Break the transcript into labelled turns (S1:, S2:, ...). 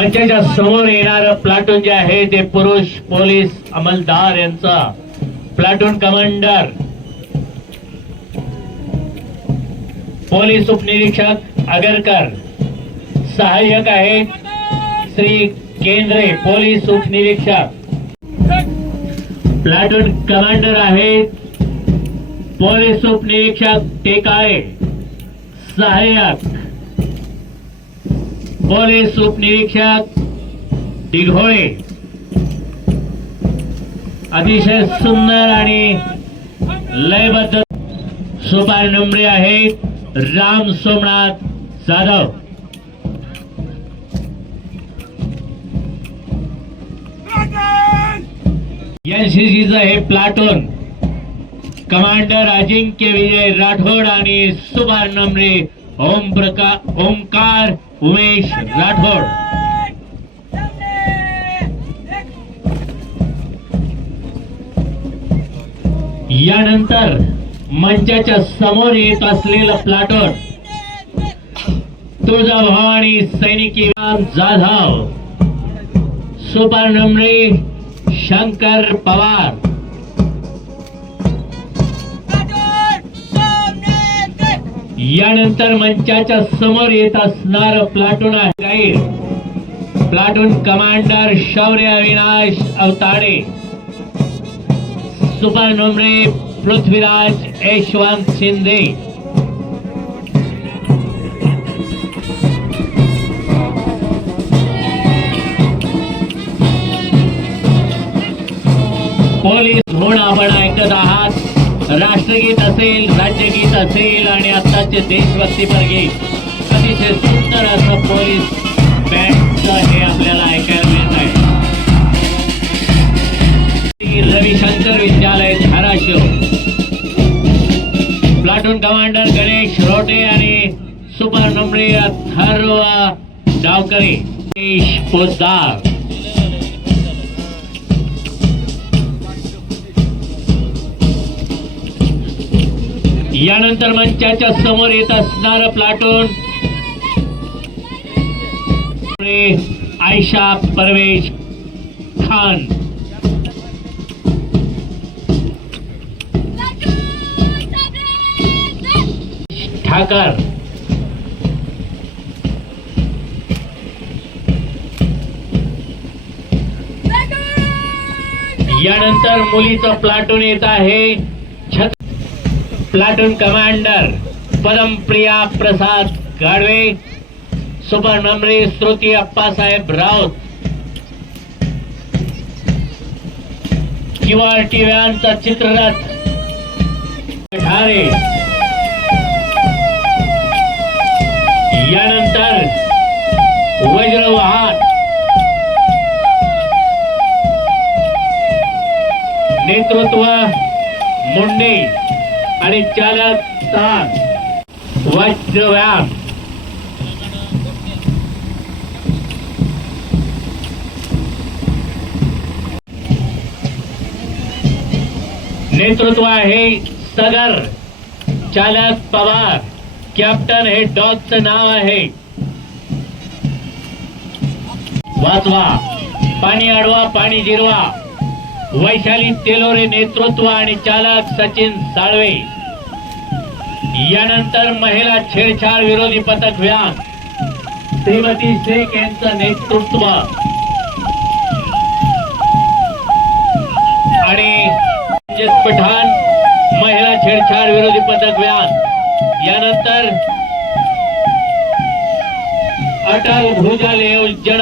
S1: मंचाच्या समोर येणार प्लाटून जे आहे ते पुरुष पोलीस अंमलदार यांचा. Platoon commander. पोलीस उपनिरीक्षक आगरकर सहाय्यक आहेत श्री केंद्रे पोलीस उपनिरीक्षक. प्लाटून कमांडर आहेत पोलीस उपनिरीक्षक टेकाळे. सहाय्यक. पोलीस उपनिरीक्षक दिघोळे. अतिशय सुंदर आणि लयबद्ध सुपार नंबरे आहेत राम सोमनाथ जाधव. एनसीसीचं हे प्लाटून कमांडर अजिंक्य विजय राठोड आणि सुभार नमरे ओम प्रका ओमकार उमेश राठोड यानंतर मंचाच्या समोर येत असलेलं प्लाटून. तुळजाभवानी सैनिकी जाधव. सुपर शंकर पवार. यानंतर मंचाच्या समोर येत असणार platoon guide platoon commander Shaurya Avinash Awtade. Supernumerary Prithviraj Yashwant Shinde. Police म्हणून आपण ऐकत आहात राष्ट्रगीत असेल राज्यगीत असेल आणि आत्ताचे देशभक्तीपर गीत अतिशय सुंदर असं पोलीस बँडचं हे आपल्याला ऐकायला मिळत आहे. रविशंकर विद्यालय धाराशिव प्लाटून कमांडर गणेश रोटे आणि सुपर नंबरे थर्व डावकरे. देश यानंतर मंचाच्या समोर येत असणार प्लाटून. आयशा परवेश खान. ठाकर. यानंतर मुलीचं प्लाटून येत आहे. Platoon commander Padmapriya Prasad Gadve supernumerary Shruti Appasaheb Raut किवारटी व्यानचा चित्ररथ ठारे यानंतर वज्रवाहन नेतृत्व मुंडे आणि चालक तान वज्रव्याम नेतृत्व आहे सगर चालक पवार. कॅप्टन हे डॉगचं नाव आहे. वाचवा. पाणी अडवा पाणी जिरवा. वैशाली तेलोरे नेतृत्व आणि चालक सचिन साळवे. यानंतर महिला छेडछाड विरोधी पथक व्यान श्रीमती शेख यांचं नेतृत्व. आणि पठाण महिला छेडछाड विरोधी पथक व्यान यानंतर अटल भुजल योजना